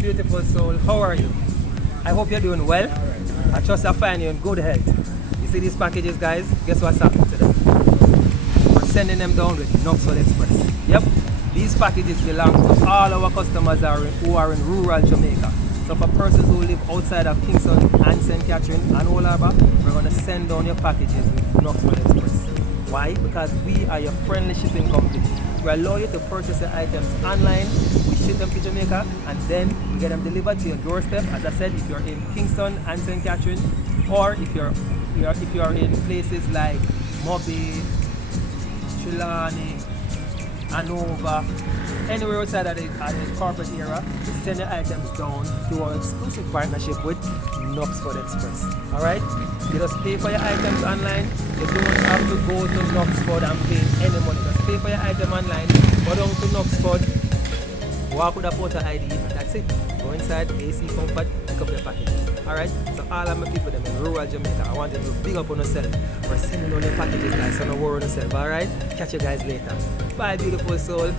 beautiful soul, how are you? I hope you're doing well. I trust I find you in good health. You see these packages, guys? Guess what's happening to them? We're sending them down with Knoxville Express. Yep, these packages belong to all our customers who are in rural Jamaica. So for persons who live outside of Kingston and St. Catherine and Old Harbour, we're going to send down your packages with Knoxville Express. Why? Because we are your friendly shipping company. We allow you to purchase your items online, we ship them to Jamaica, and then we get them delivered to your doorstep. As I said, if you're in Kingston and St. Catherine, or if you're in places like Moby, Trelawney, Anova, anywhere outside of the corporate area, we send your items down through our exclusive partnership with Knoxford Express. Alright? You just pay for your items online. You don't have to go to Knoxford and pay any money. Just pay for your item online, go down to Knoxford, walk with a photo ID, and that's it. Go inside, AC comfort, pick up your packages. Alright? So all of my people them in rural Jamaica, I want you to big up on yourself. We're sending on your packages, guys, so don't worry on yourself. Alright? Catch you guys later. Bye, beautiful soul.